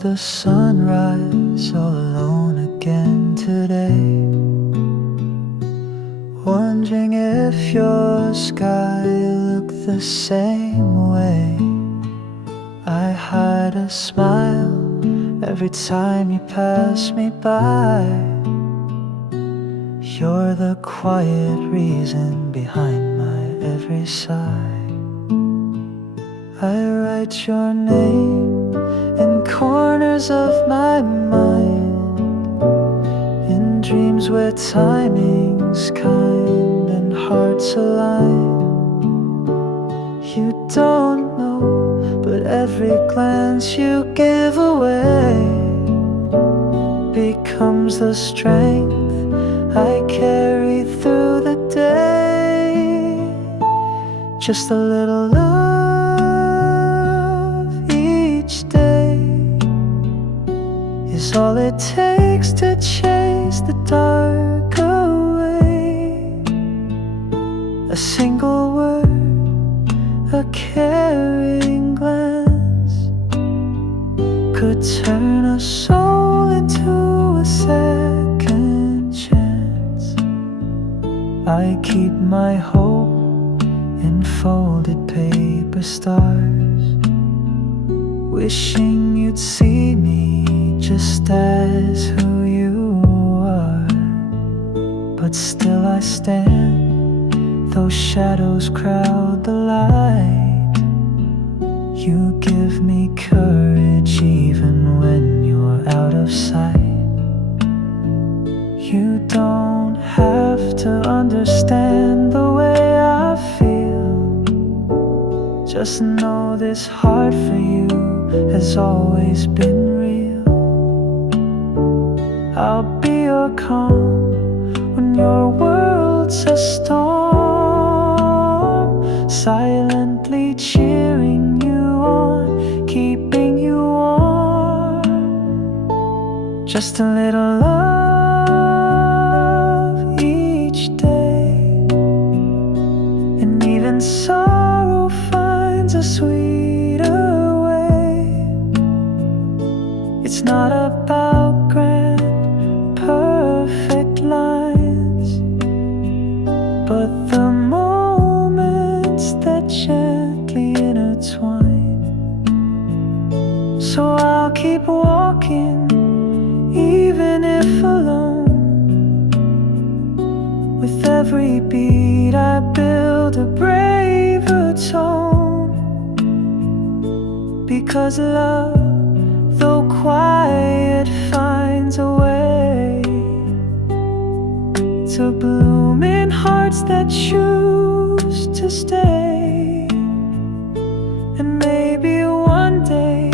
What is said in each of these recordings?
the sunrise all alone again today, wondering if your sky looked the same way. I hide a smile every time you pass me by. You're the quiet reason behind my every sigh. I write your name in corners of my mind, in dreams where timing's kind and hearts align. You don't know, but every glance you give away becomes the strength I carry through the day. Just a little love each day is all it takes to chase the dark away. A single word, a caring glance could turn a soul into a second chance. I keep my hope in folded paper stars, wishing you'd see me just as who you are. But still I stand, those shadows crowd the light. You give me courage even when you're out of sight. You don't have to understand the way I feel, just know this heart for you has always been real. I'll be your calm when your world's a storm, silently cheering you on, keeping you warm. Just a little love each day, and even sorrow finds a sweeter way. It's not about grand, perfect lines, but the moments that gently intertwine. So I'll keep walking, even if alone. With every beat I build a braver tone, because love, though quiet, finds a way to bloom in hearts that choose to stay. And maybe one day,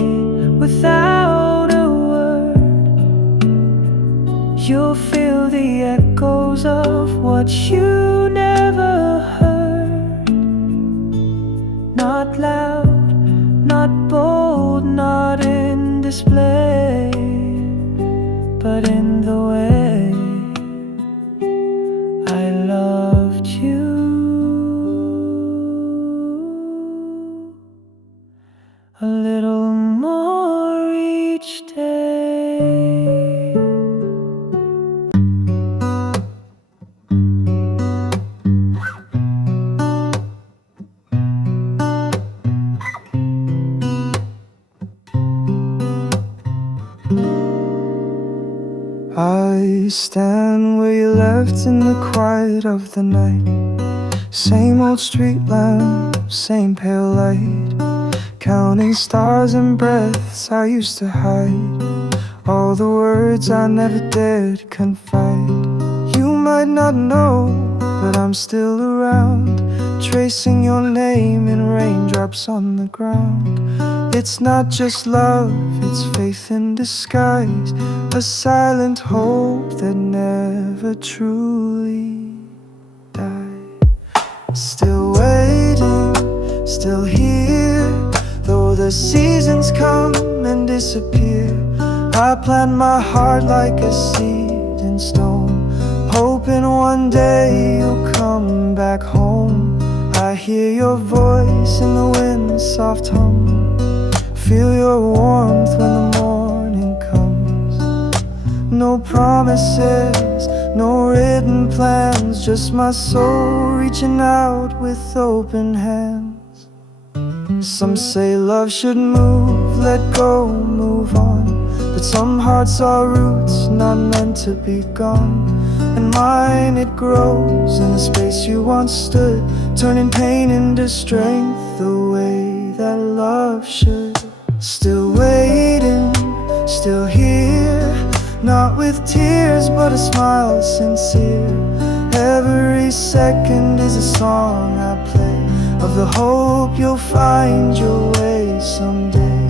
without a word, you'll feel the echoes of what you never heard. Not loud, not bold, not in display, but in the way I loved you. A little more each day. I stand where you left in the quiet of the night. Same old street lamp, same pale light, counting stars and breaths I used to hide, all the words I never dared confide. You might not know, but I'm still around, tracing your name in raindrops on the ground. It's not just love, it's faith in disguise, a silent hope that never truly died. Still waiting, still here, though the seasons come and disappear. I plant my heart like a seed in stone, hoping one day you'll come back home. I hear your voice in the wind's soft hum, feel your warmth when the morning No promises, no written plans, just my soul reaching out with open hands. Some say love should move, let go, move on, but some hearts are roots not meant to be gone. And mine, it grows in the space you once stood, turning pain into strength the way that love should. Still waiting, still here, not with tears but a smile sincere. Every second is a song I play of the hope you'll find your way someday.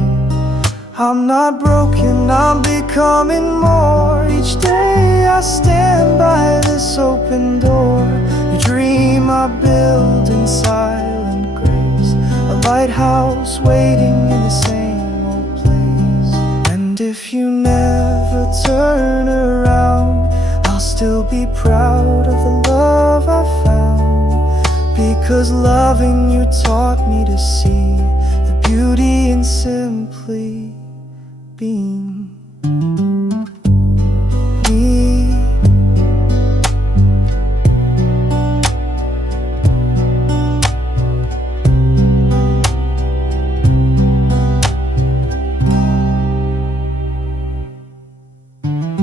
I'm not broken, I'm becoming more. Each day I stand by this open door. You dream I build in silent grace, a lighthouse waiting in the same old place. And if you never turn around, I'll still be proud of the love I found, because loving you taught me to see the beauty in simply being me.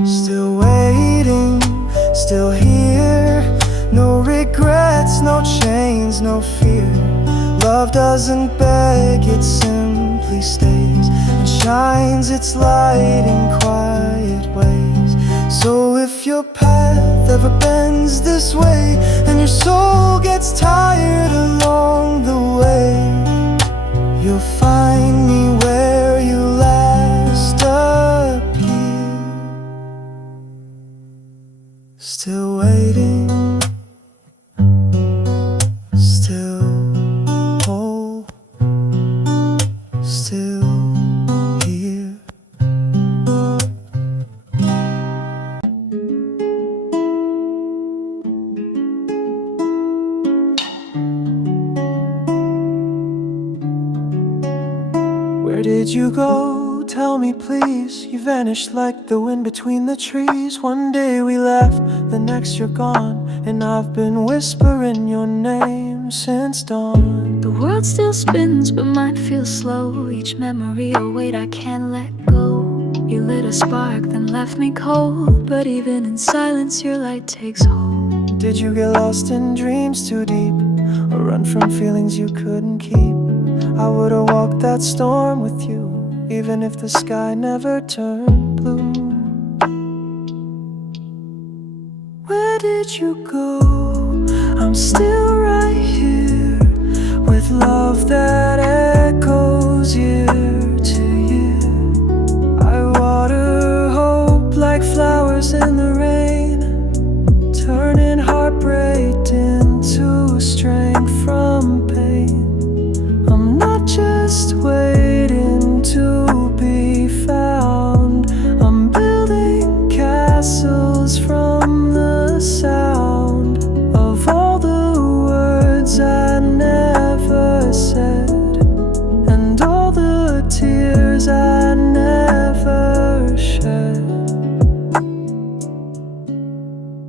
Still waiting, still here, no regrets, no chains, no fear. Love doesn't beg, it simply stays and shines its light in quiet ways. So if your path ever bends this way and your soul gets tired along the way, you'll find me where you last appeared. Still waiting, still whole, still here. Where did you go? Tell me please. You vanished like the wind between the trees. One day we laughed, the next you're gone, and I've been whispering your name since dawn. The world still spins, but mine feels slow. Each memory a weight I can't let go. You lit a spark, then left me cold, but even in silence your light takes hold. Did you get lost in dreams too deep, or run from feelings you couldn't keep? I would've walked that storm with you, even if the sky never turned blue. Where did you go? I'm still right here, with love that echoes year to year. I water hope like flowers in the rain, turning heartbreak into strength from pain. I'm not just waiting to be found, I'm building castles from the sound of all the words I never said, and all the tears I never shed.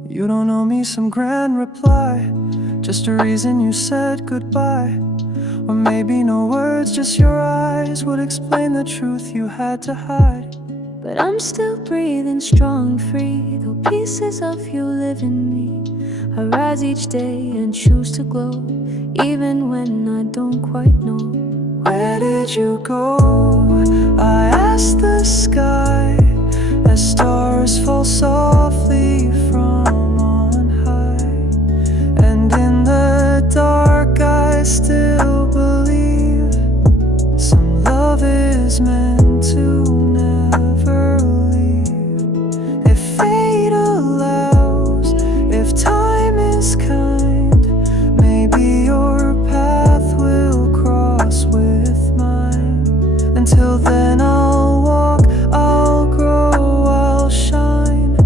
You don't owe me some grand reply, just a reason you said goodbye. Or maybe no words, just your eyes would explain the truth you had to hide. But I'm still breathing strong, free, though pieces of you live in me. I rise each day and choose to glow, even when I don't quite know. Where did you go? I asked the sky as stars fall softly from on high. And in the dark I still believe some love is meant to never leave. If fate allows, if time is kind, maybe your path will cross with mine. Until then I'll walk, I'll grow, I'll shine,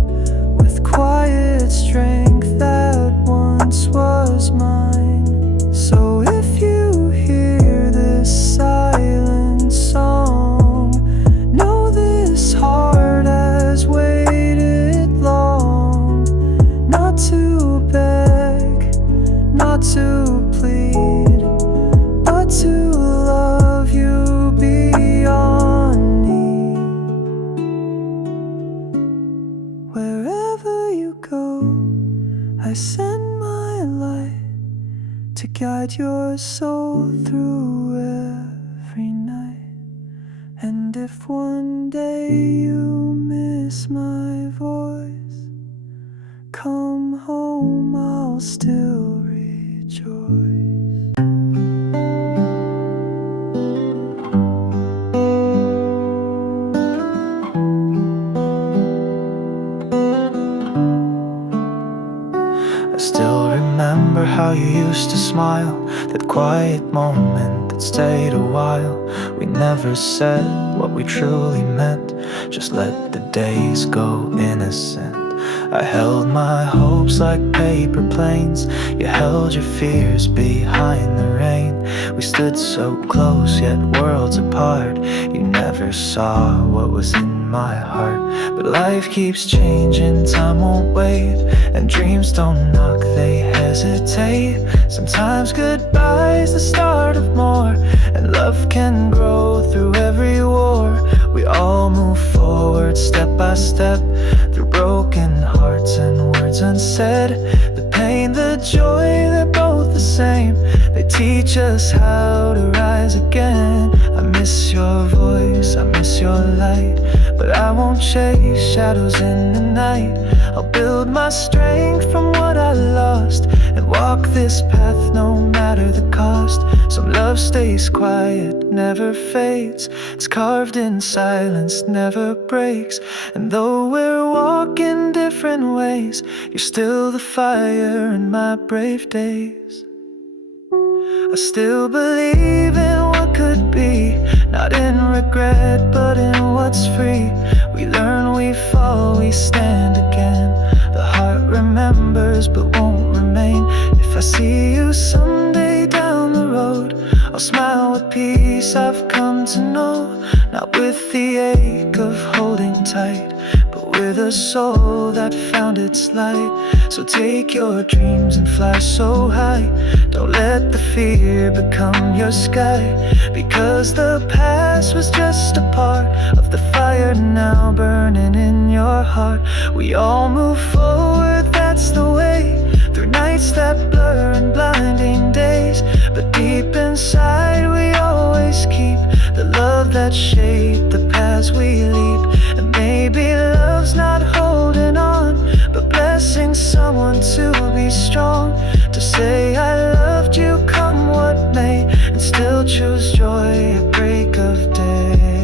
with quiet strength that once was mine. So if you I send my light to guide your soul through every night. And if one day you miss my voice, come home, I'll still rejoice. I still remember how you used to smile, that quiet moment that stayed a while. We never said what we truly meant, just let the days go innocent. I held my hopes like paper planes, you held your fears behind the rain. We stood so close yet worlds apart, you never saw what was in my heart. But life keeps changing, time won't wait, and dreams don't knock, they hesitate. Sometimes goodbye's the start of more, and love can grow through every war. We all move forward step by step, through broken hearts and words unsaid. The pain, the joy, they're both the same. They teach us how to rise again. I miss your voice, I miss your light, but I won't chase shadows in the night. I'll build my strength from what I lost, and walk this path no matter the cost. Some love stays quiet, never fades. It's carved in silence, never breaks. And though we're walking different ways, you're still the fire in my brave days. I still believe in what could be, not in regret, but in what's free. We learn, we fall, we stand again. The heart remembers but won't remain. If I see you someday down the road, I'll smile with peace I've come to know. Not with the ache of holding tight, but with a soul that found its light. So take your dreams and fly so high. Don't let the fear become your sky, because the past was just a part of the fire now burning in your heart. We all move forward, that's the way, through nights that blur and blinding days. But deep inside we always keep the love that shaped the paths we leap. And maybe love's not holding on, but blessing someone to be strong, to say I loved you come what may, and still choose joy at break of day.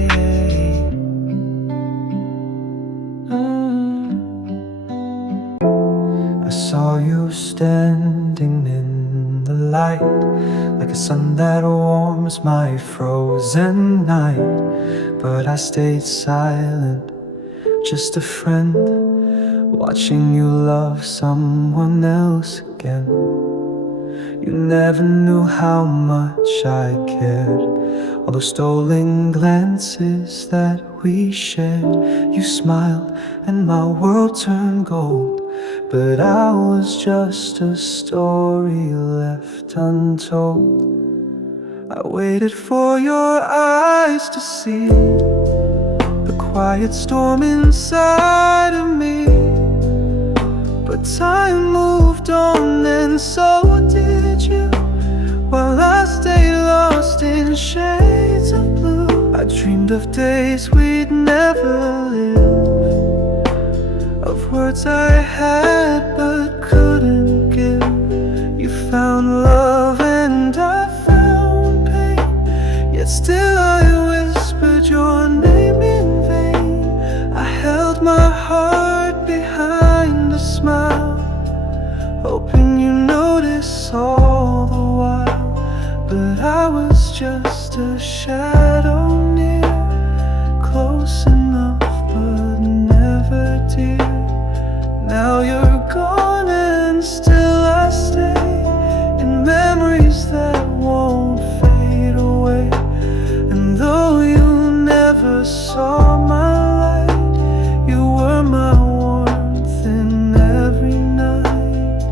I saw you standing in the light, like a sun that warms my frozen night. But I stayed silent, just a friend, watching you love someone else again. You never knew how much I cared, all those stolen glances that we shared. You smiled and my world turned gold, but I was just a story left untold. I waited for your eyes to see the quiet storm inside of me, but time moved on and so did you, while I stayed lost in shades of blue. I dreamed of days we'd never live, of words I had but couldn't give. You found love and I found pain, yet still I whispered your name in vain. I held my heart behind a smile, hoping you notice all the while. But I was just a shadow near, close enough but never dear. Now you're gone and still I stay in memories that won't fade away. And though you never saw my light, you were my warmth in every night.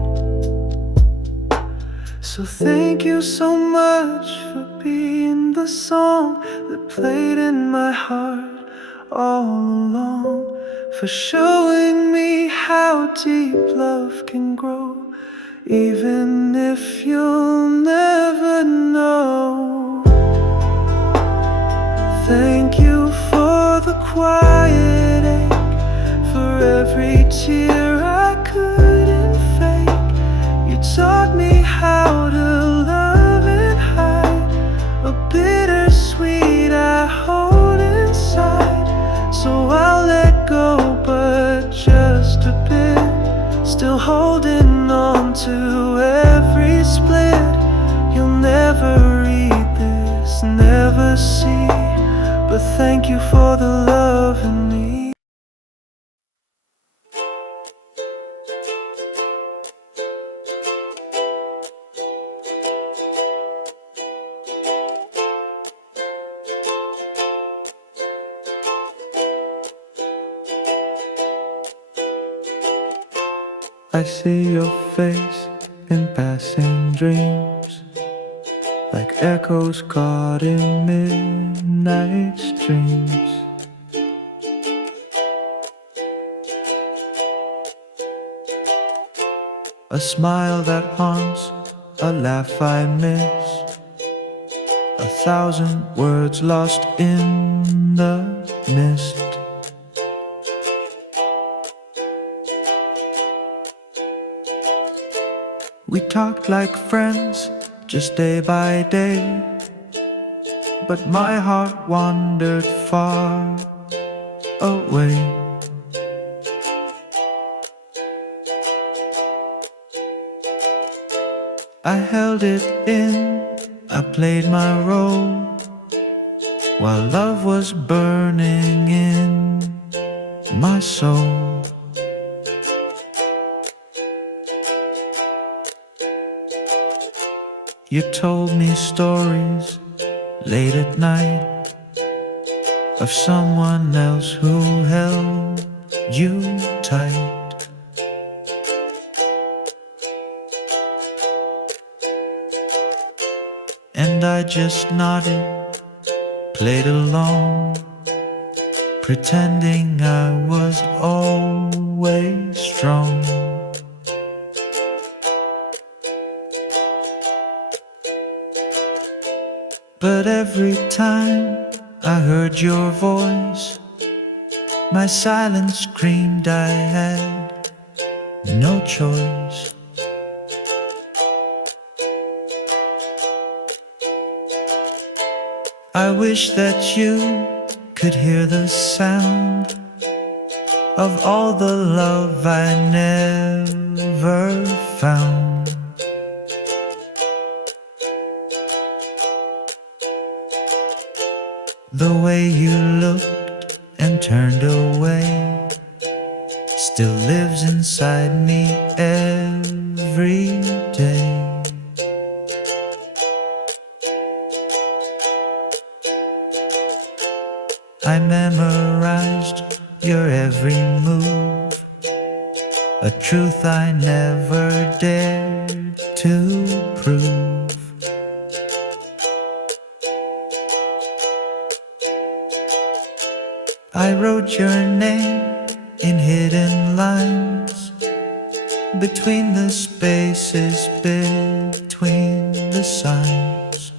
So thank you so much for being the song that played in my heart all along, for showing me how deep love can grow even if you'll never know. Thank you for the quiet ache, for every tear I couldn't fake. You taught me how to love and hide a bittersweet I hold inside. So I'll let go, but just a bit, still holding on to every split. You'll never read this, never see, but thank you for the love in me. I see your face in passing dreams, like echoes caught in midnight streams. A smile that haunts, a laugh I miss, 1,000 words lost in the mist. We talked like friends, just day by day, but my heart wandered far away. I held it in, I played my role, while love was burning in my soul. You told me stories late at night of someone else who held you tight. And I just nodded, played along, pretending I was always strong. But every time I heard your voice, my silence screamed I had no choice. I wish that you could hear the sound of all the love I never found. The way you looked and turned away still lives inside me every day. I memorized your every move, a truth I never dared to prove. I wrote your name in hidden lines, between the spaces, between the signs.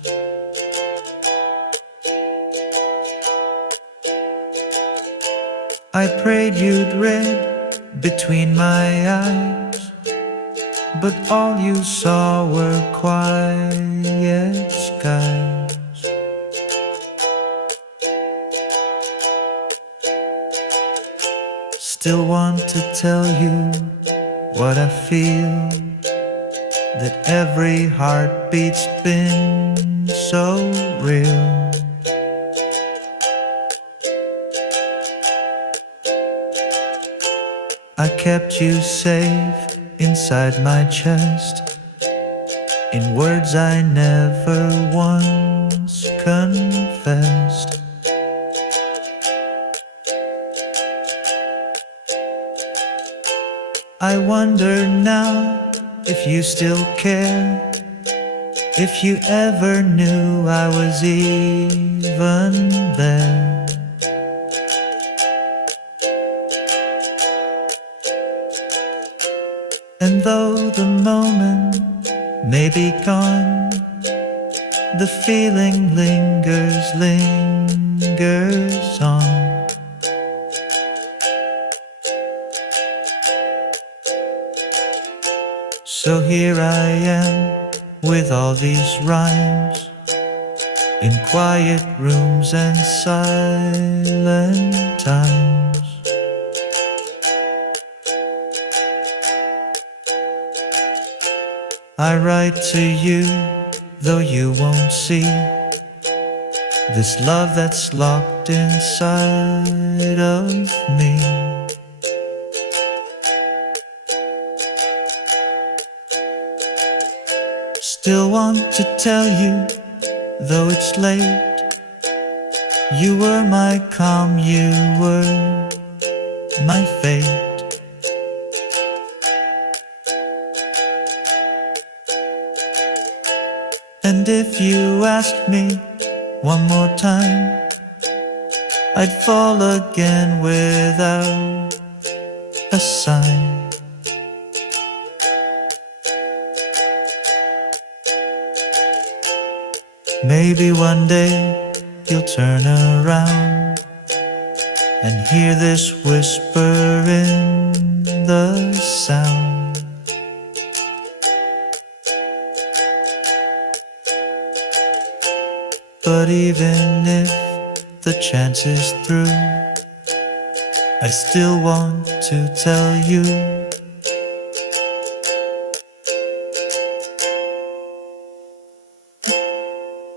I prayed you'd read between my eyes, but all you saw were quiet skies. Still want to tell you what I feel, that every heartbeat's been so real. I kept you safe inside my chest, in words I never once confessed. I wonder now if you still care, if you ever knew I was even there. And though the moment may be gone, the feeling lingers on. So here I am with all these rhymes, in quiet rooms and silent times. I write to you, though you won't see this love that's locked inside of me. Still want to tell you, though it's late, you were my calm, you were my fate. And if you asked me one more time, I'd fall again without a sign. Maybe one day you'll turn around and hear this whisper in the sound. But even if the chance is through, I still want to tell you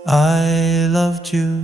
I loved you.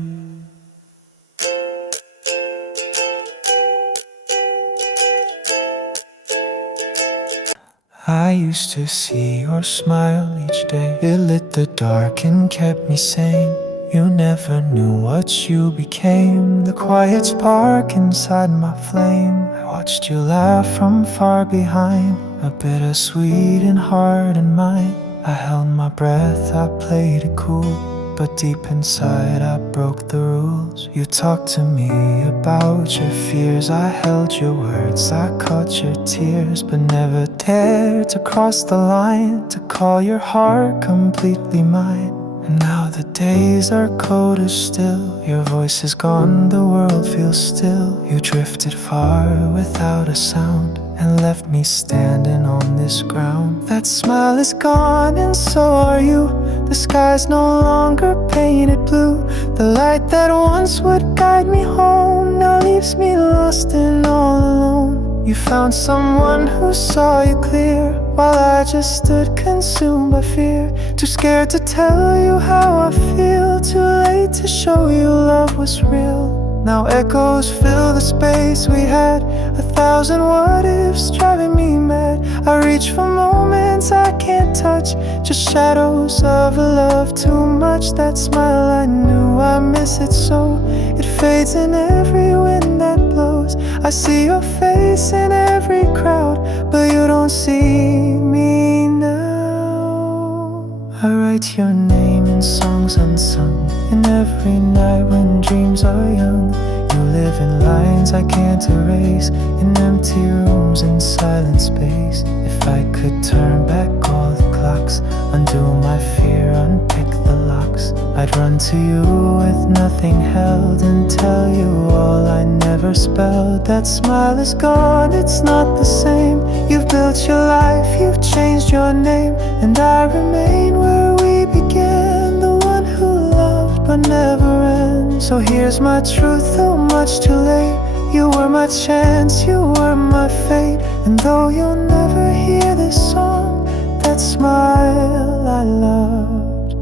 I used to see your smile each day. It lit the dark and kept me sane. You never knew what you became, the quiet spark inside my flame. I watched you laugh from far behind, a bittersweet in heart and mind. I held my breath, I played it cool, but deep inside I broke the rules. You talked to me about your fears, I held your words, I caught your tears, but never dared to cross the line, to call your heart completely mine. And now the days are cold as still, your voice is gone, the world feels still. You drifted far without a sound and left me standing on this ground. That smile is gone and so are you. The sky's no longer painted blue. The light that once would guide me home now leaves me lost and all alone. You found someone who saw you clear, while I just stood consumed by fear. Too scared to tell you how I feel, too late to show you love was real. Now echoes fill the space we had, 1,000 what ifs driving me mad. I reach for moments I can't touch, just shadows of a love too much. That smile I knew, I miss it so. It fades in every wind that blows. I see your face in every crowd, but you don't see me now. I write your name in songs unsung, and every night when dreams are young, you live in lines I can't erase, in empty rooms and silent space. If I could turn back all the clocks, undo my fear, unpick the locks, I'd run to you with nothing held and tell you all I never spelled. That smile is gone, it's not the same. You've built your life, you've changed your name, and I remain where we began, the one who loved but never ends. So here's my truth, though much too late. You were my chance, you were my fate. And though you'll never hear this song, that smile I loved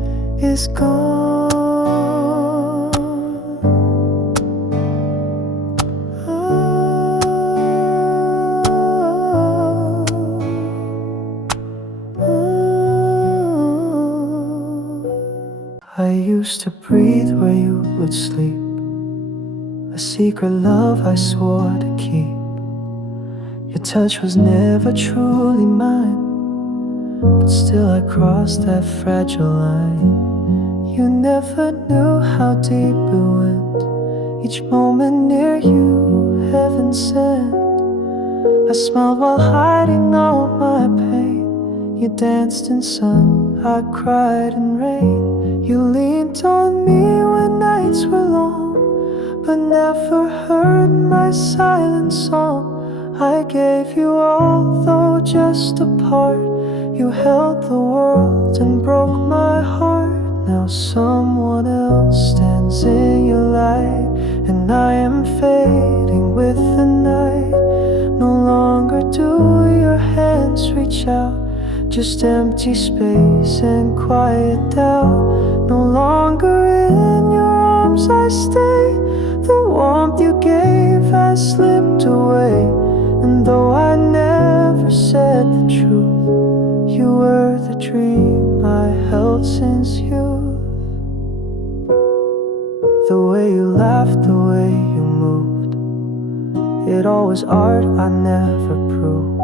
is gone. I used to breathe where you would sleep, a secret love I swore to keep. Your touch was never truly mine, but still I crossed that fragile line. You never knew how deep it went, each moment near you, heaven sent. I I smiled while hiding all my pain. You danced in sun, I cried in rain. You leaned on me when nights were long, but never heard my silent song. I gave you all, though just a part. You held the world and broke my heart. Now someone else stands in your light, and I am fading with the night. No longer do your hands reach out, just empty space and quiet doubt. No longer in your arms I stay. The warmth you gave has slipped away, and though I never said the truth, you were the dream I held since youth. The way you laughed, the way you moved, it all was art I never proved.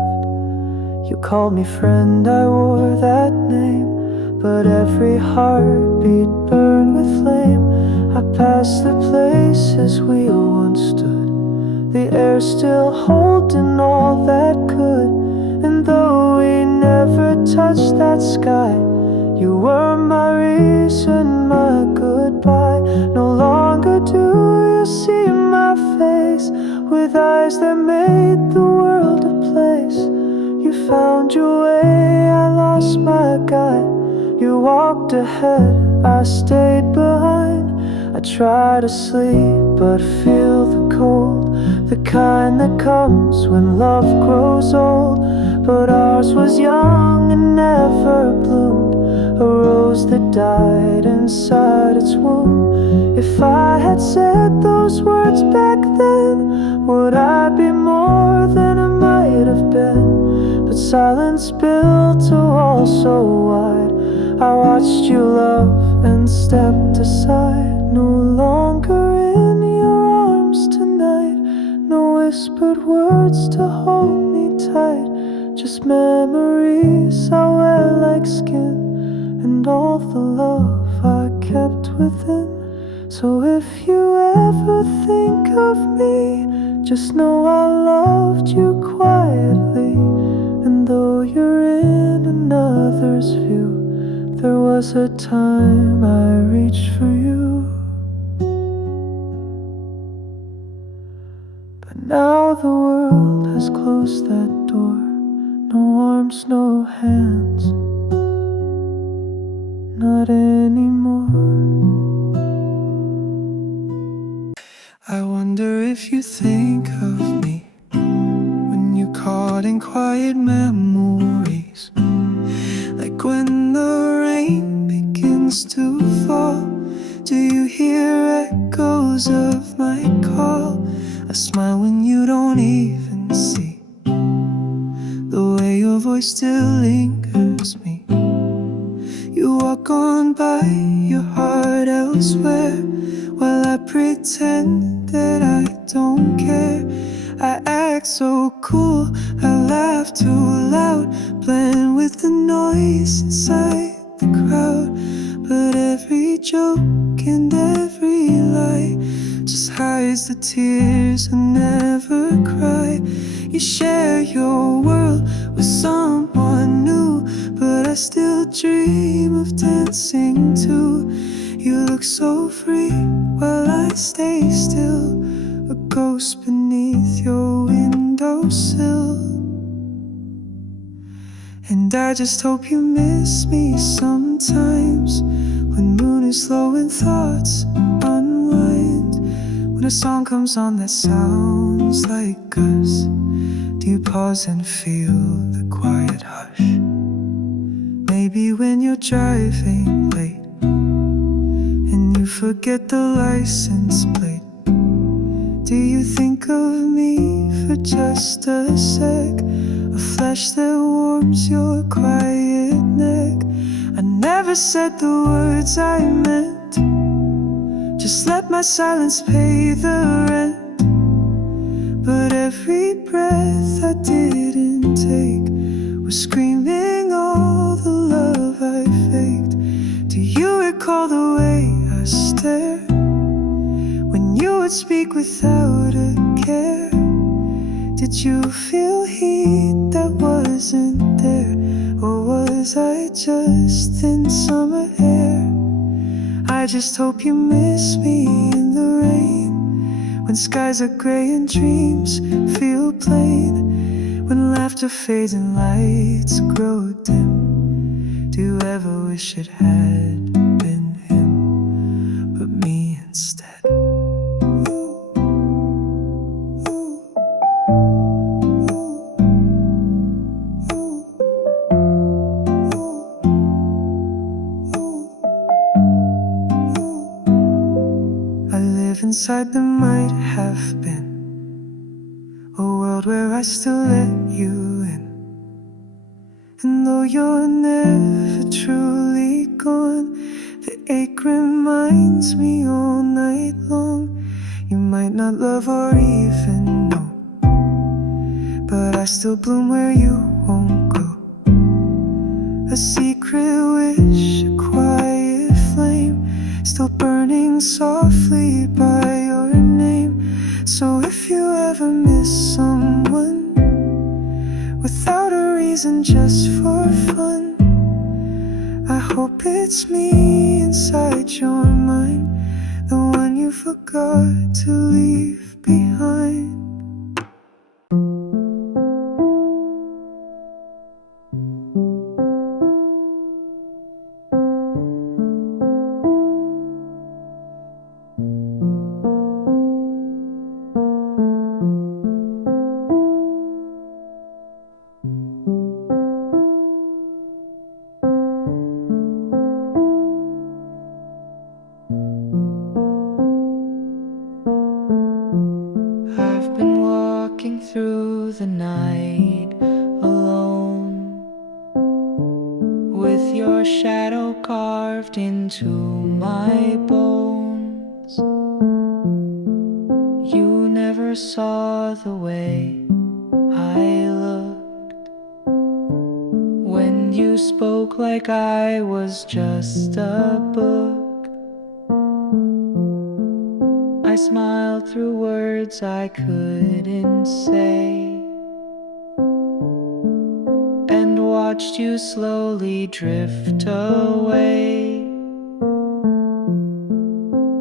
You called me friend, I wore that name, but every heartbeat burned with flame. I passed the places we once stood, the air still holding all that could. And though we never touched that sky, you were my reason, my goodbye. No longer do you see my face with eyes that made the world a place. You found your way, I lost my guide. You walked ahead, I stayed behind. I try to sleep but feel the cold, the kind that comes when love grows old. But ours was young and never bloomed, a rose that died inside its womb. If I had said those words back then, would I be more than I might have been? But silence built a wall so wide, I watched you love and stepped aside. No longer in your arms tonight, no whispered words to hold me tight, just memories I wear like skin, and all the love I kept within. So if you ever think of me, just know I loved you quietly. And though you're in another's view, there was a time I reached for you. But now the world has closed that door. No arms, no hands, not anymore. I wonder if you think of me when you're caught in quiet memories, like when the rain begins to fall. Do you hear echoes of my call? I smile when you don't even see the way your voice still lingers me. You walk on by, your heart elsewhere, while I pretend that I don't care. I act so cool, I laugh too loud, blend with the noise inside the crowd. But every joke and every lie just hides the tears I never cry. You share your world with someone new, but I still dream of dancing too. You look so free while I stay still, a ghost beneath your windowsill. And I just hope you miss me sometimes, when moon is low and thoughts unwind. When a song comes on that sounds like us, do you pause and feel the quiet hush? Maybe when you're driving late and you forget the license plate, do you think of me for just a sec? A flash that warms your quiet neck. I never said the words I meant, just let my silence pay the rent. But every breath I didn't take was screaming all the love I faked. Do you recall the way I stared when you would speak without a care? Did you feel here? just in summer air. I just hope you miss me in the rain, when skies are gray and dreams feel plain, when laughter fades and lights grow dim. Do you ever wish it had been him, but me instead? Inside there might have been a world where I still let you in, and though you're never truly gone, the ache reminds me all night long. You might not love or even know, but I still bloom where you won't go. A secret wish, a quiet flame, still burning softly by your name. So if you ever miss someone without a reason, just for fun, I hope it's me inside your mind, the one you forgot to leave behind. Through the night alone, with your shadow carved into my bones. You never saw the way I looked when you spoke like I was just a book. I smiled through words I couldn't say, and watched you slowly drift away.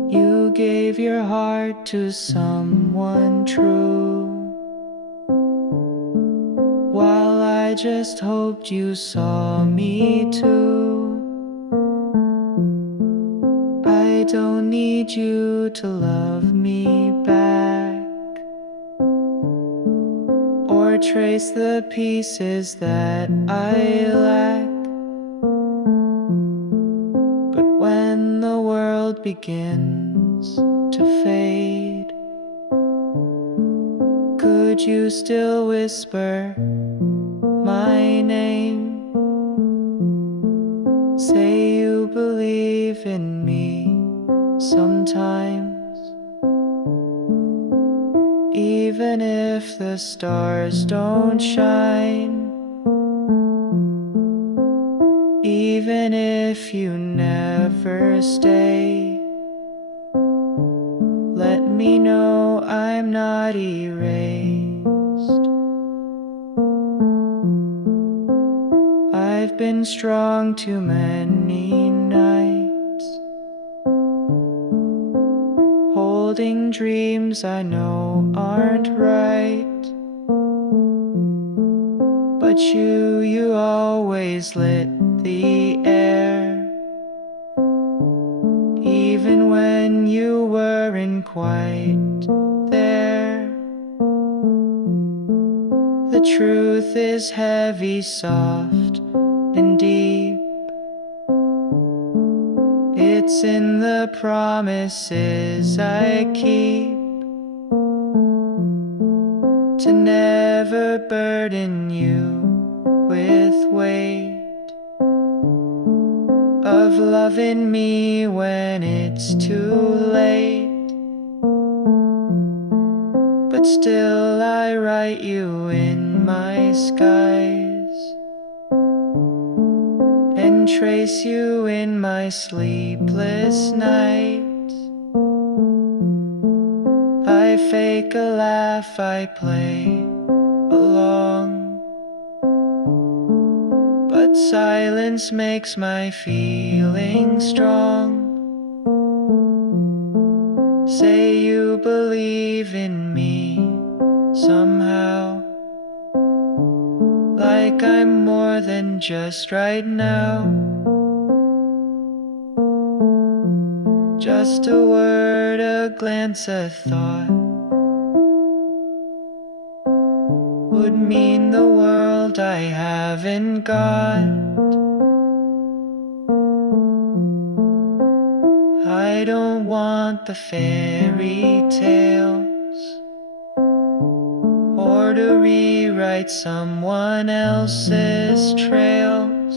You gave your heart to someone true, while I just hoped you saw me too. I don't need you to love me back, or trace the pieces that I lack. But when the world begins to fade, could you still whisper my name? Say you believe in me sometimes, even if the stars don't shine, even if you never stay. Let me know I'm not erased. I've been strong too many nights, holding dreams I know aren't right. But you always lit the air, even when you weren't quite there. The truth is heavy, soft, and deep. It's in the promises I keep, to never burden you with weight of loving me when it's too late. But still I write you in my skies, and trace you in my sleepless nights. I fake a laugh, I play along, but Silence makes my feelings strong. Say you believe in me somehow, like I'm more than just right now. Just a word, a glance, a thought would mean the world I haven't got. I don't want the fairy tales or to rewrite someone else's trails.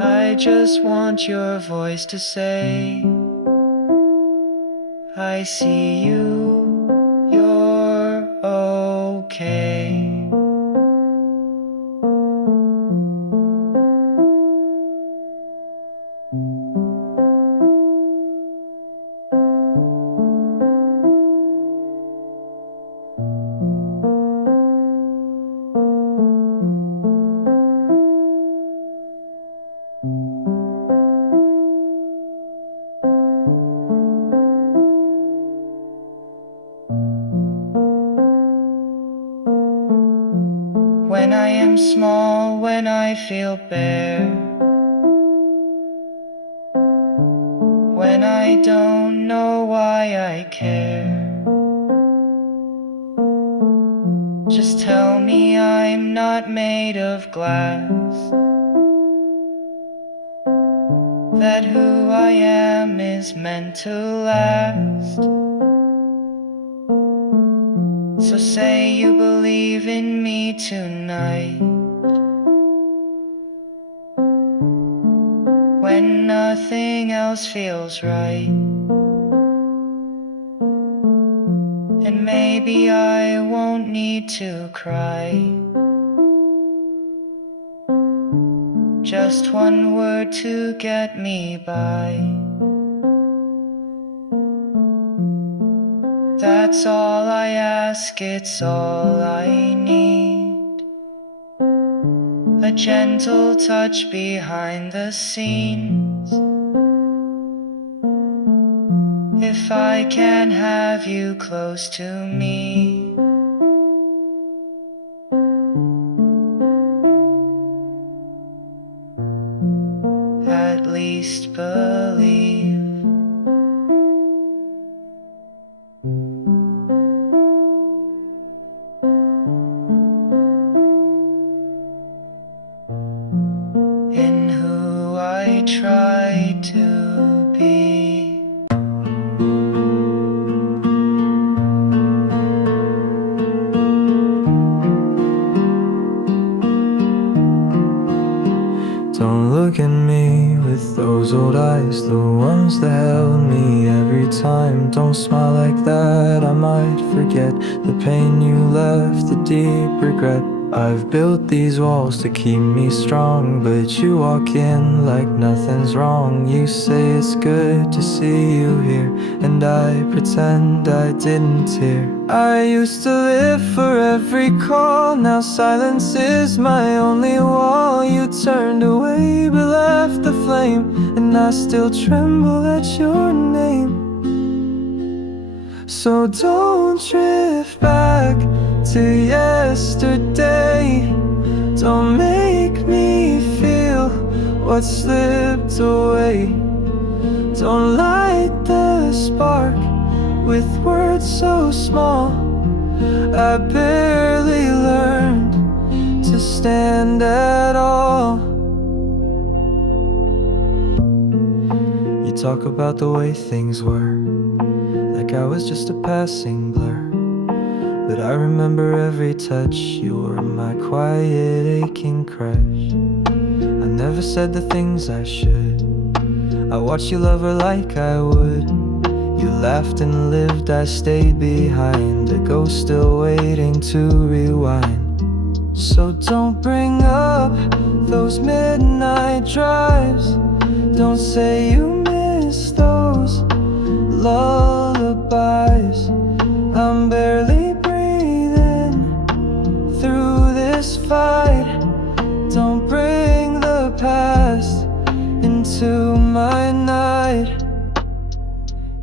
I just want your voice to say, I see you, you're okay. When I am small, when I feel bare, when I don't know why I care, just tell me I'm not made of glass, that who I am is meant to last. So say you believe in me tonight, when nothing else feels right. And maybe I won't need to cry, just one word to get me by. That's all I ask, it's all I need. A gentle touch behind the scenes. If I can have you close to me. At least believe. In who I try to be. Don't look at me with those old eyes, the ones that held me every time. Don't smile like that, I might forget the pain you left, the deep regret. I've built these walls to keep me strong, but you walk in like nothing's wrong. You say it's good to see you here, and I pretend I didn't hear. I used to live for every call, now silence is my only wall. You turned away but left the flame, and I still tremble at your name. So don't drift back to yesterday. Don't make me feel what slipped away. Don't light the spark with words so small. I barely learned to stand at all. You talk about the way things were, like I was just a passing blur. But I remember every touch, you were my quiet aching crush. I never said the things I should, I watched you love her like I would. You laughed and lived, I stayed behind, a ghost still waiting to rewind. So don't bring up those midnight drives. Don't say you miss those lullabies. I'm barely breathing through this fight. Don't bring the past into my night.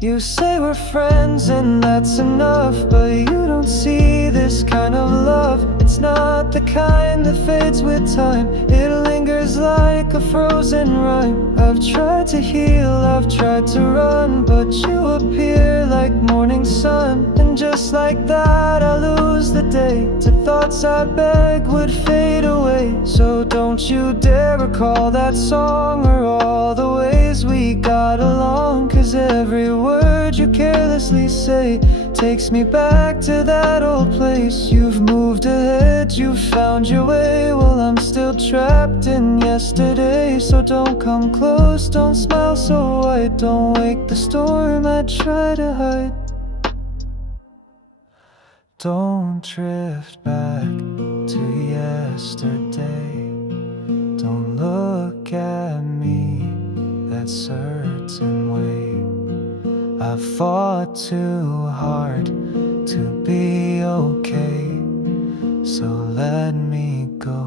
You say we're friends and that's enough, but you don't see this kind of love. It's not the kind that fades with time. It lingers like a frozen rhyme. I've tried to heal, I've tried to run, but you appear like morning sun. And just like that I lose the day to thoughts I beg would fade away. So don't you dare recall that song or all the ways we got along, 'cause every word you carelessly say takes me back to that old place. You've moved ahead, you've found your way, while I'm still trapped in yesterday. So don't come close, don't smile so white, don't wake the storm I try to hide. Don't drift back to yesterday. Don't look at me that certain way. I fought too hard to be okay, so let me go.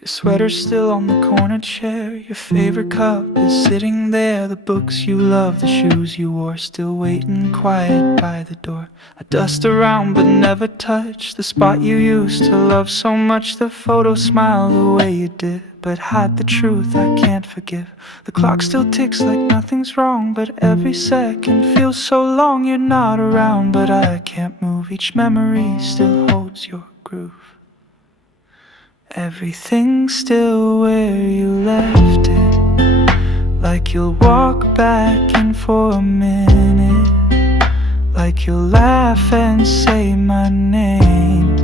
Your sweater's still on the corner chair. Your favorite cup is sitting there. The books you love, the shoes you wore, still waiting quiet by the door. I dust around but never touch the spot you used to love so much. The photo smile the way you did, but hide the truth I can't forgive. The clock still ticks like nothing's wrong, but every second feels so long. You're not around, but I can't move. Each memory still holds your groove. Everything's still where you left it, like you'll walk back in for a minute, like you'll laugh and say my name,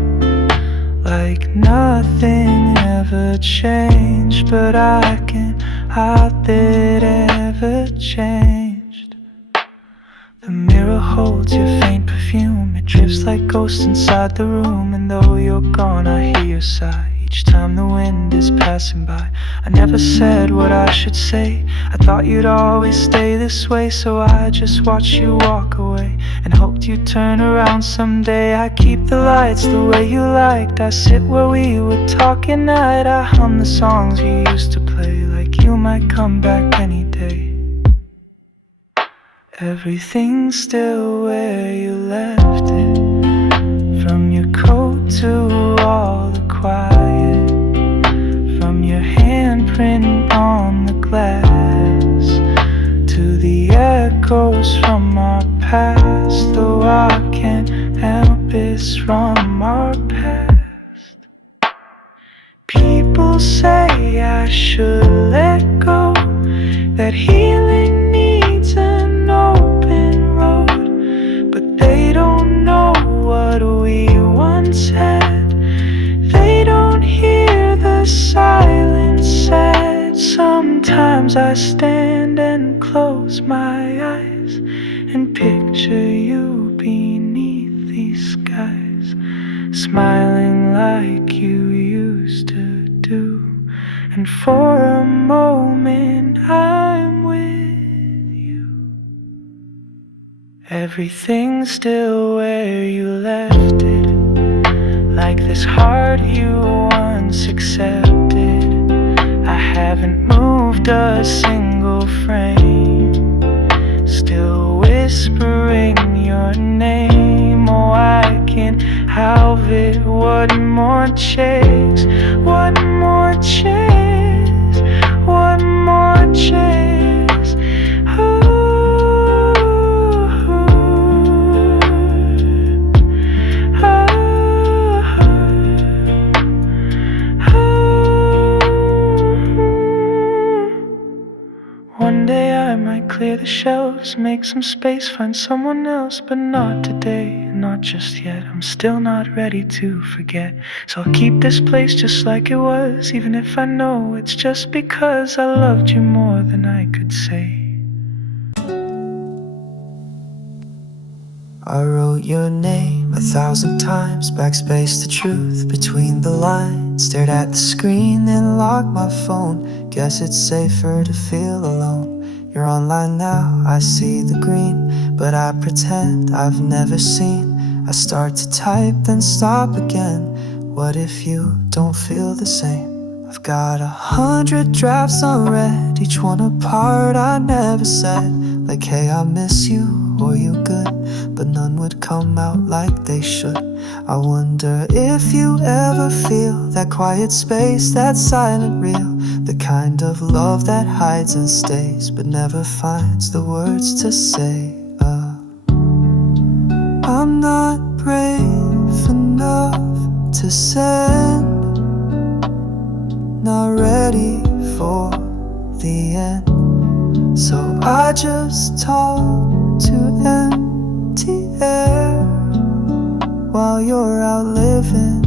like nothing ever changed. But I can't hide that it ever changed. The mirror holds your faint perfume, it drifts like ghosts inside the room. And though you're gone, I hear your sigh each time the wind is passing by. I never said what I should say, I thought you'd always stay this way. So I just watched you walk away and hoped you'd turn around someday. I keep the lights the way you liked, I sit where we would talk at night. I hum the songs you used to play, like you might come back any day. Everything's still where you left it, from your coat to all the quiet, from your handprint on the glass to the echoes from our past. Though I can't help it's from our past. People say I should let go, that healing needs an open road, but they don't know what we once had. They don't hear the silence said. Sometimes I stand and close my eyes and picture you beneath these skies, smiling like you used to do. And for a moment I'm with you. Everything's still where you left it, like this heart you once accepted. I haven't moved a single frame, still whispering your name. Oh, I can't help it. What more chase? What more chase? What more chase? One day I might clear the shelves, make some space, find someone else, but not today, not just yet. I'm still not ready to forget, so I'll keep this place just like it was, even if I know it's just because I loved you more than I could say. I wrote your name 1,000 times, backspace the truth between the lines. Stared at the screen and locked my phone. Guess it's safer to feel alone. You're online now, I see the green, but I pretend I've never seen. I start to type, then stop again. What if you don't feel the same? I've got 100 drafts unread, each one a part I never said. Like, hey, I miss you, or you good? But none would come out like they should. I wonder if you ever feel that quiet space, that silent real, the kind of love that hides and stays, but never finds the words to say. I'm not brave enough to send, not ready for the end, so I just talk to empty air while you're out living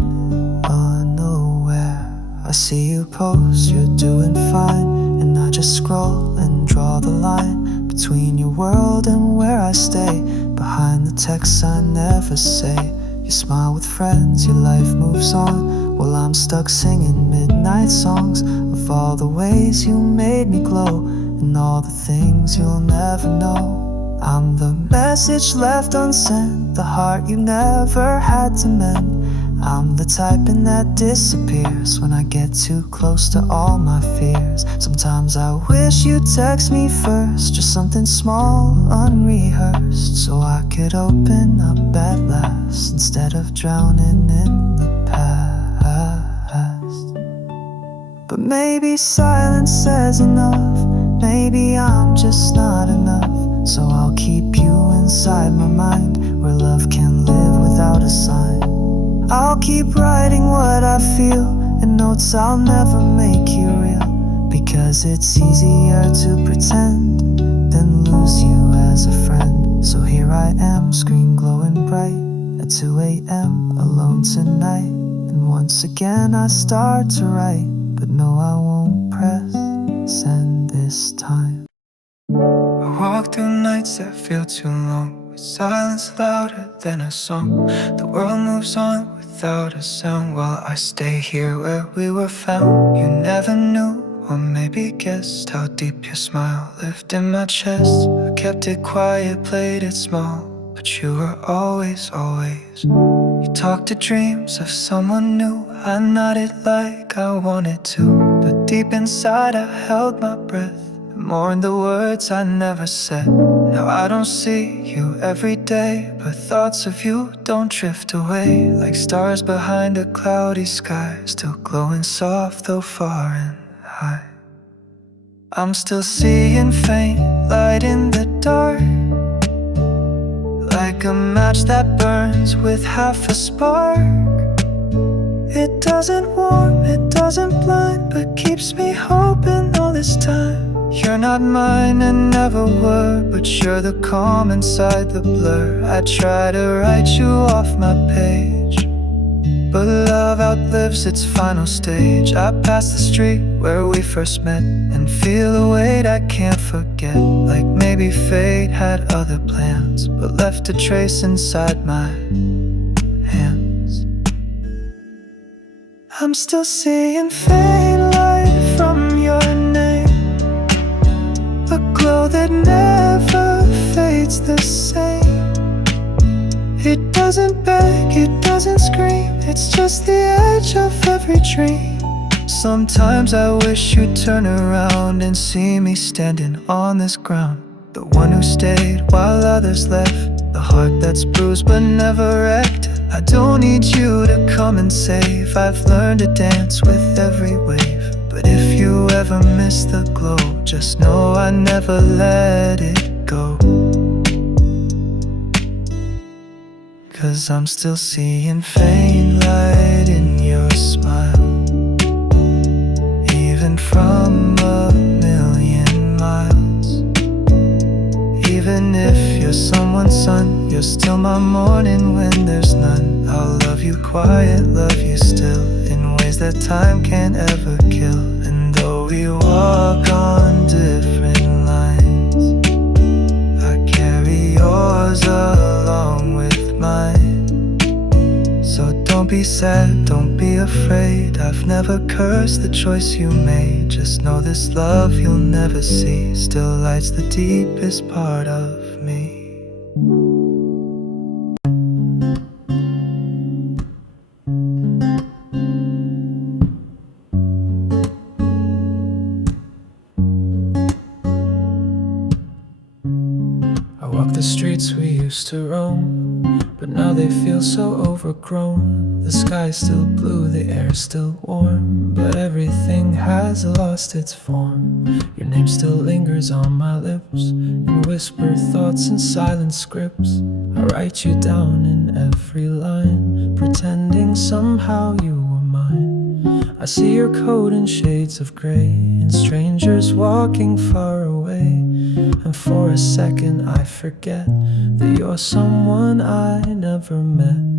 unaware. I see you post, you're doing fine, and I just scroll and draw the line between your world and where I stay. Behind the texts I never say, you smile with friends, your life moves on, while I'm stuck singing midnight songs of all the ways you made me glow, and all the things you'll never know. I'm the message left unsent, the heart you never had to mend. I'm the typing that disappears when I get too close to all my fears. Sometimes I wish you'd text me first, just something small, unrehearsed, so I could open up at last instead of drowning in the past. But maybe silence says enough, maybe I'm just not enough, so I'll keep you inside my mind, where love can live without a sign. I'll keep writing what I feel in notes I'll never make you real, because it's easier to pretend than lose you as a friend. So here I am, screen glowing bright at 2 a.m. alone tonight, and once again I start to write, but no, I won't press send this time. I walk through nights that feel too long, with silence louder than a song. The world moves on without a sound, while I stay here where we were found. You never knew, or maybe guessed, how deep your smile lived in my chest. I kept it quiet, played it small, but you were always, always. You talked to dreams of someone new, I nodded like I wanted to, but deep inside I held my breath, mourned the words I never said. Now I don't see you every day, but thoughts of you don't drift away, like stars behind a cloudy sky, still glowing soft though far and high. I'm still seeing faint light in the dark, like a match that burns with half a spark. It doesn't warm, it doesn't blind, but keeps me hoping all this time. You're not mine and never were, but you're the calm inside the blur. I try to write you off my page, but love outlives its final stage. I pass the street where we first met and feel a weight I can't forget, like maybe fate had other plans, but left a trace inside my hands. I'm still seeing faint light from your name, a glow that never fades the same. It doesn't beg, it doesn't scream, it's just the edge of every dream. Sometimes I wish you'd turn around and see me standing on this ground, the one who stayed while others left, the heart that's bruised but never wrecked. I don't need you to come and save, I've learned to dance with every wave. But if you ever miss the glow, just know I never let it go, 'cause I'm still seeing faint light in your smile, even from a million miles. Even if you're someone's sun, you're still my morning when there's none. I'll love you quiet, love you still, in ways that time can't ever kill. And though we walk on different lines, I carry yours along with be sad, don't be afraid. I've never cursed the choice you made. Just know this love you'll never see still lights the deepest part of me. I walk the streets we used to roam, but now they feel so overgrown. The sky's still blue, the air's still warm, but everything has lost its form. Your name still lingers on my lips, in whispered thoughts and silent scripts. I write you down in every line, pretending somehow you were mine. I see your coat in shades of gray, and strangers walking far away. And for a second I forget that you're someone I never met.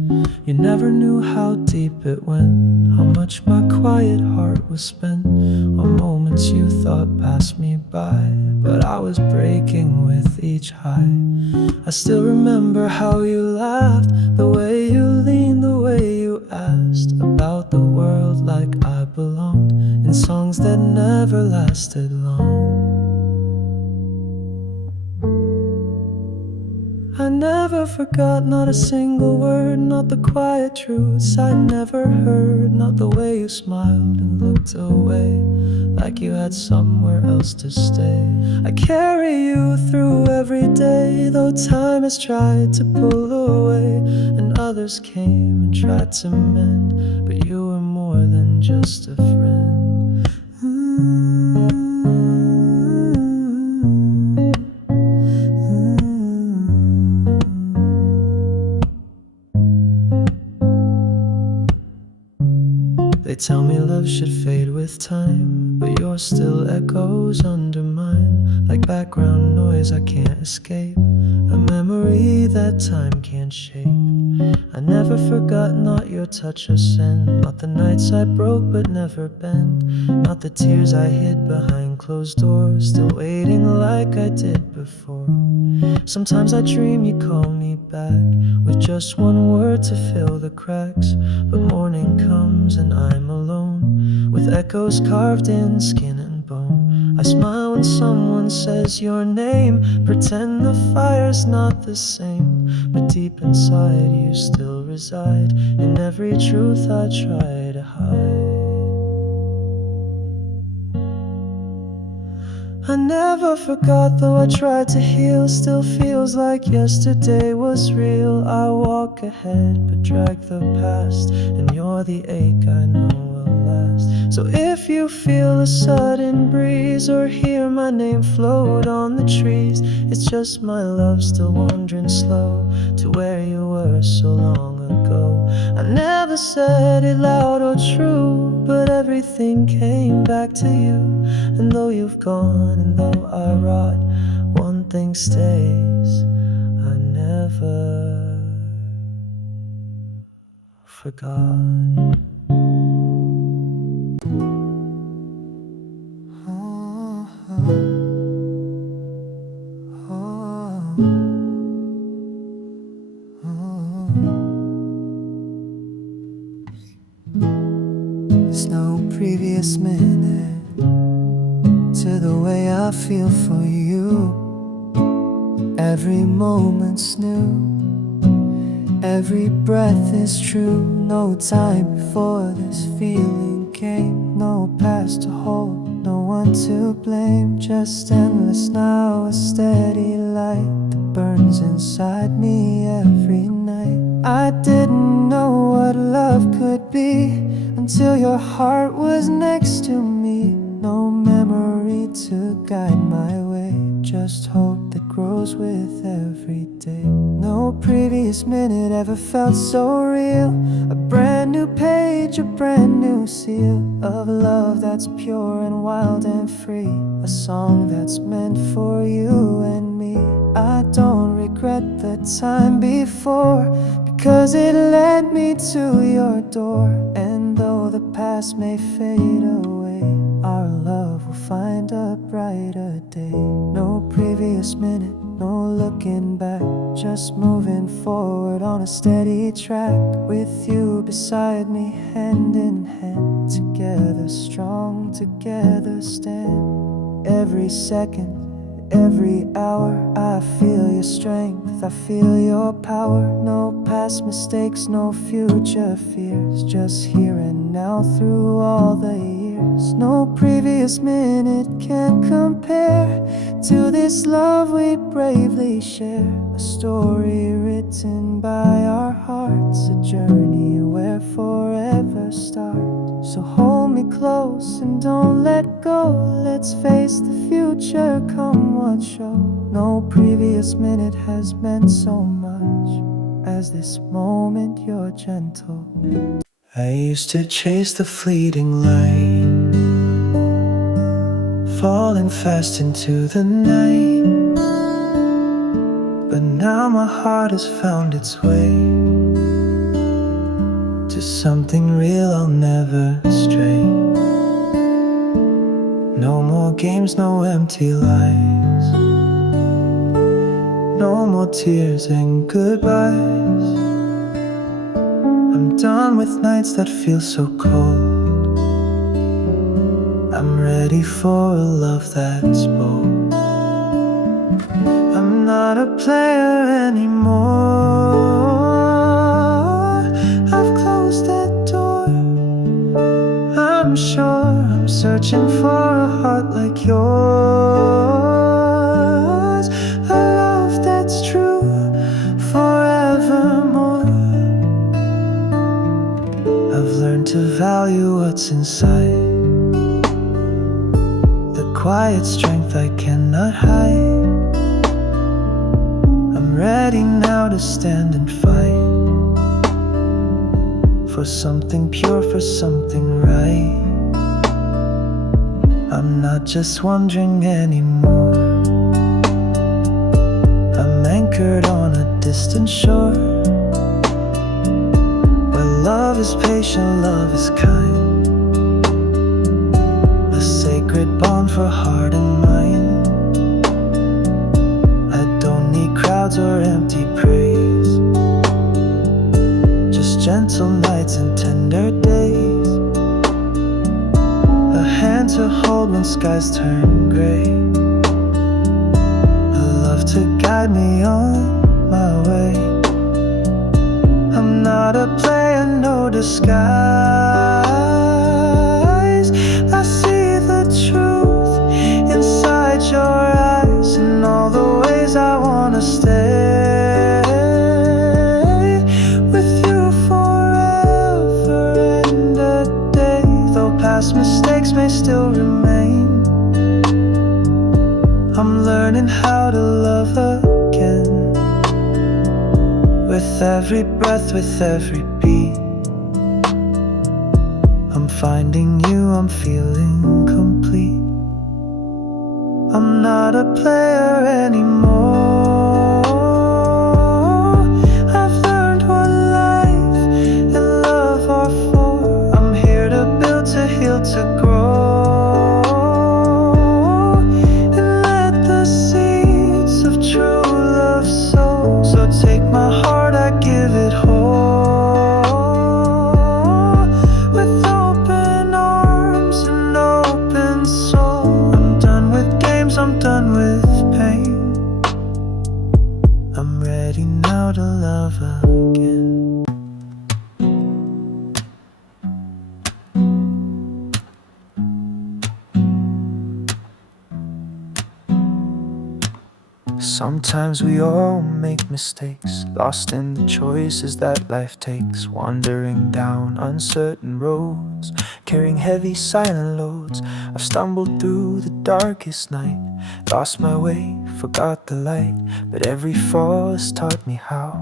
You never knew how deep it went, how much my quiet heart was spent on moments you thought passed me by, but I was breaking with each high. I still remember how you laughed, the way you leaned, the way you asked about the world like I belonged, in songs that never lasted long. I never forgot, not a single word, not the quiet truths I never heard, not the way you smiled and looked away like you had somewhere else to stay. I carry you through every day, though time has tried to pull away, and others came and tried to mend, but you were more than just a friend. They tell me love should fade with time, but yours still echoes under mine, like background noise I can't escape, a memory that time can't shake. I never forgot, not your touch or scent, not the nights I broke but never bent, not the tears I hid behind closed doors, still waiting like I did before. Sometimes I dream you call me back, with just one word to fill the cracks, but morning comes and I'm alone, with echoes carved in skin and bone. I smile when someone says your name, pretend the fire's not the same, but deep inside you still reside, in every truth I try to hide. I never forgot, though I tried to heal, still feels like yesterday was real. I walk ahead but drag the past, and you're the ache I know will last. So if you feel a sudden breeze or hear my name float on the trees, it's just my love still wandering slow to where you were so long ago. I never said it loud or true, but everything came back to you. And though you've gone and though I rot, one thing stays, I never forgot. There's no previous minute to the way I feel for you. Every moment's new, every breath is true. No time before this feeling came, no past to hold, no one to blame. Just endless now, a steady light that burns inside me every night. I didn't know what love could be until your heart was next to me. No memory to guide my way, just hope that grows with every day. No previous minute ever felt so real. A brand new page, a brand new seal of love that's pure and wild and free. A song that's meant for you and me. I don't regret the time before, because it led me to your door. And though the past may fade away, our love will find a brighter day. No previous minute, no looking back, just moving forward on a steady track. With you beside me, hand in hand, together strong, together stand. Every second, every hour, I feel your strength, I feel your power. No past mistakes, no future fears, just here and now through all the years. No previous minute can compare to this love we bravely share. A story written by our hearts, a journey where forever starts. So hold me close and don't let go. Let's face the future, come what show. No previous minute has meant so much as this moment you're gentle. I used to chase the fleeting light, falling fast into the night. But now my heart has found its way to something real, I'll never stray. No more games, no empty lies, no more tears and goodbyes. I'm done with nights that feel so cold. I'm ready for a love that's bold. I'm not a player anymore. I've closed that door. I'm sure I'm searching for a heart like yours, a love that's true forevermore. I've learned to value what's inside, the quiet strength I cannot hide. I'm ready now to stand and fight for something pure, for something right. I'm not just wondering anymore. I'm anchored on a distant shore, where love is patient, love is kind, a sacred bond for heart and mind. I don't need crowds or empty praise, just gentle nights and tender days, a hand to hold when skies turn gray, a love to guide me on my way. I'm not a player, no disguise. I see the truth inside your eyes, and all the ways I wanna stay with you forever and a day. Though past mistakes may still remain, I'm learning how to love again. With every breath, with every beat, I'm finding you, I'm feeling complete. I'm not a player anymore. I've learned what life and love are for. I'm here to build, to heal, to grow, and let the seeds of true love sow. So take my heart, I give it whole, with open arms and open soul. I'm done with games, I'm done with pain. I'm ready now to love again. Sometimes we all make mistakes, lost in the choices that life takes, wandering down uncertain roads, carrying heavy silent loads. I've stumbled through the darkest night, lost my way, forgot the light, but every fall has taught me how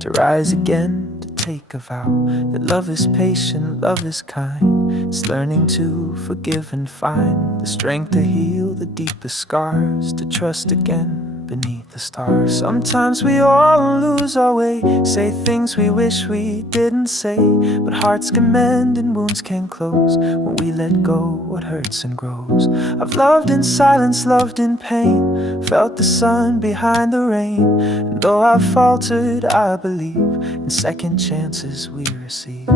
to rise again, to take a vow that love is patient, love is kind. It's learning to forgive and find the strength to heal the deepest scars, to trust again beneath the stars. Sometimes we all lose our way, say things we wish we didn't say, but hearts can mend and wounds can close when we let go what hurts and grows. I've loved in silence, loved in pain, felt the sun behind the rain, and though I've faltered, I believe in second chances we receive.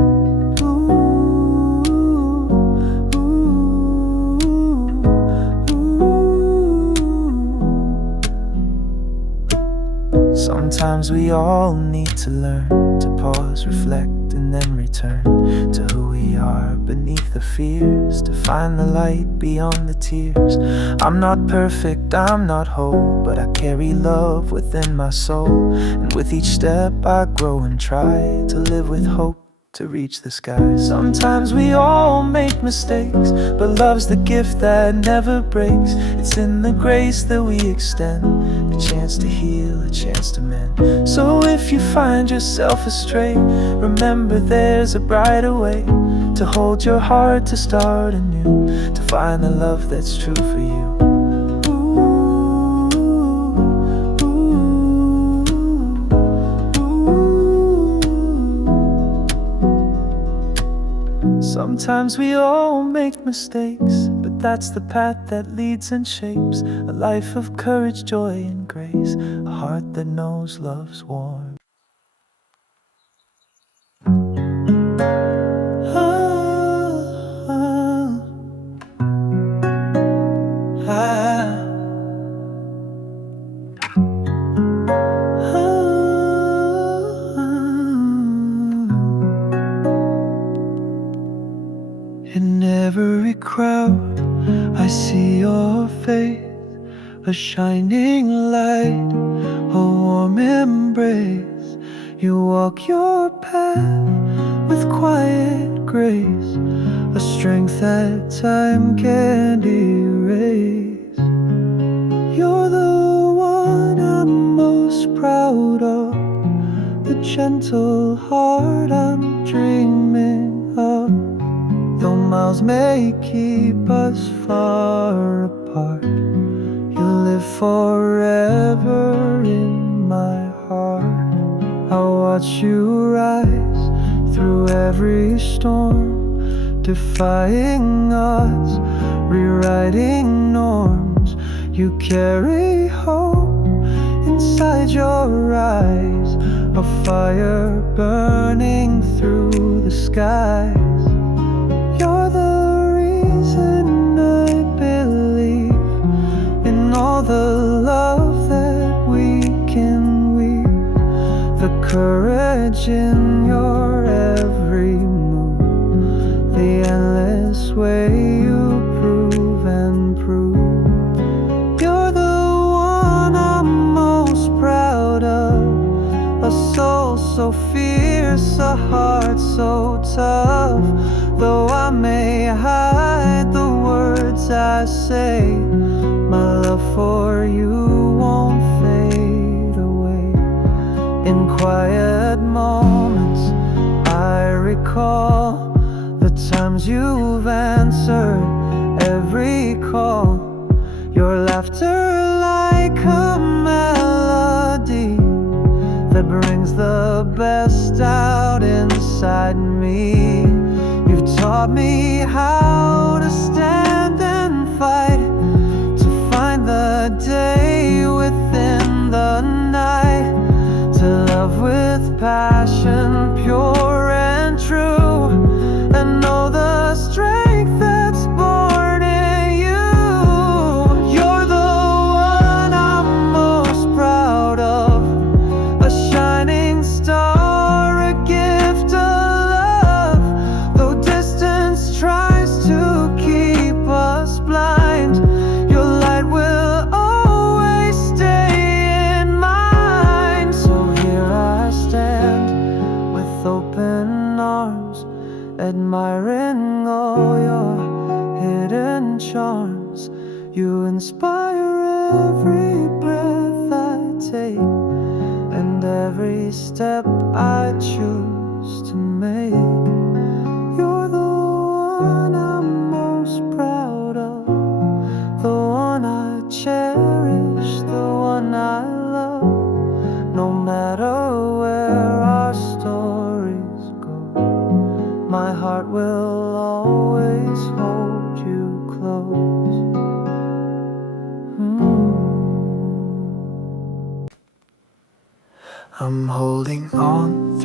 Sometimes we all need to learn to pause, reflect, and then return to who we are beneath the fears, to find the light beyond the tears. I'm not perfect, I'm not whole, but I carry love within my soul, and with each step I grow and try to live with hope to reach the sky. Sometimes we all make mistakes, but love's the gift that never breaks. It's in the grace that we extend, a chance to heal, a chance to mend. So if you find yourself astray, remember there's a brighter way to hold your heart, to start anew, to find the love that's true for you. Sometimes we all make mistakes, but that's the path that leads and shapes a life of courage, joy, and grace, a heart that knows love's warmth. In every crowd, I see your face, a shining light, a warm embrace. You walk your path with quiet grace, a strength that time can't erase. You're the one I'm most proud of, the gentle heart I'm dreaming of. Though miles may keep us far apart, you live forever in my heart. I'll watch you rise through every storm, defying odds, rewriting norms. You carry hope inside your eyes, a fire burning through the skies. You're the reason I believe in all the love that we can weave, the courage in your every move, the endless way you prove and prove. You're the one I'm most proud of, a soul so fierce, a heart so tough. Though I may hide the words I say, my love for you won't fade away. In quiet moments I recall the times you've answered every call, your laughter like a melody that brings the best out inside me. You've taught me how to stand and fight, to find the day within the night, to love with passion pure and true, and know the strength that's born in you. You're the one I'm most proud of, a shining star, a gift of love. Though distance tries to keep us blind, your light will always stay in mine. So here I stand with open arms, admiring all your hidden charms. You inspire every breath I take, and every step I choose to make. You're the one I'm most proud of, the one I cherish, the one I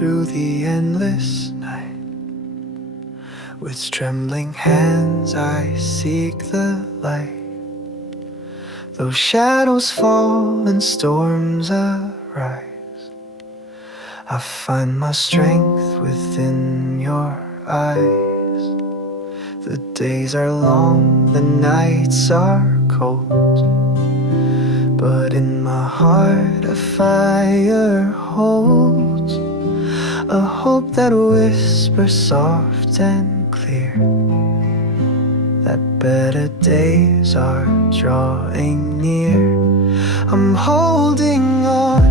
through the endless night. With trembling hands I seek the light. Though shadows fall and storms arise, I find my strength within your eyes. The days are long, the nights are cold, but in my heart a fire holds, a hope that whispers soft and clear, that better days are drawing near. I'm holding on,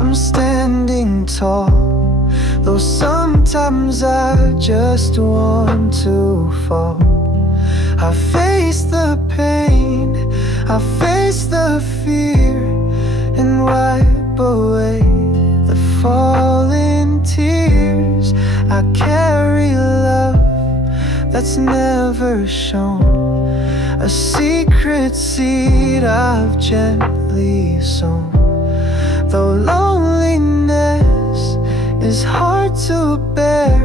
I'm standing tall, though sometimes I just want to fall. I face the pain, I face the fear, and wipe away the fallen tears. I carry love that's never shown, a secret seed I've gently sown. Though loneliness is hard to bear,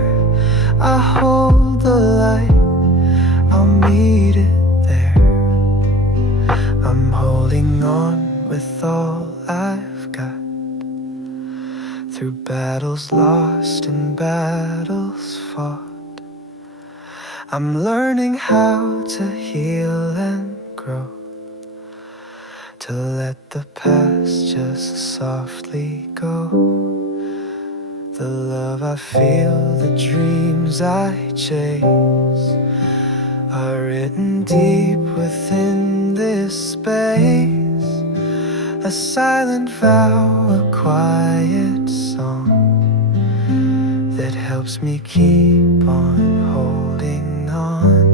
I hold the light, I'll meet it there. I'm holding on with all I've got, through battles lost and battles fought. I'm learning how to heal and grow, to let the past just softly go. The love I feel, the dreams I chase, are written deep within this space. A silent vow, a quiet song, that helps me keep on holding on.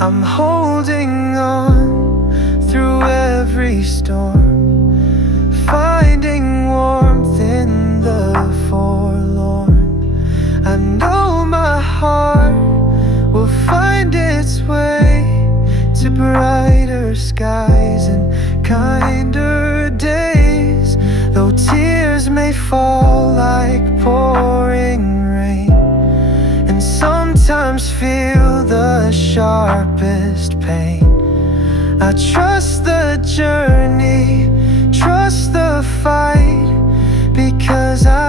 I'm holding on through every storm, finding warmth in the forlorn. I know my heart will find its way to brighter skies and kinder days. Though tears may fall like pouring rain, and sometimes feel the sharpest pain, I trust the journey, trust the fight, because I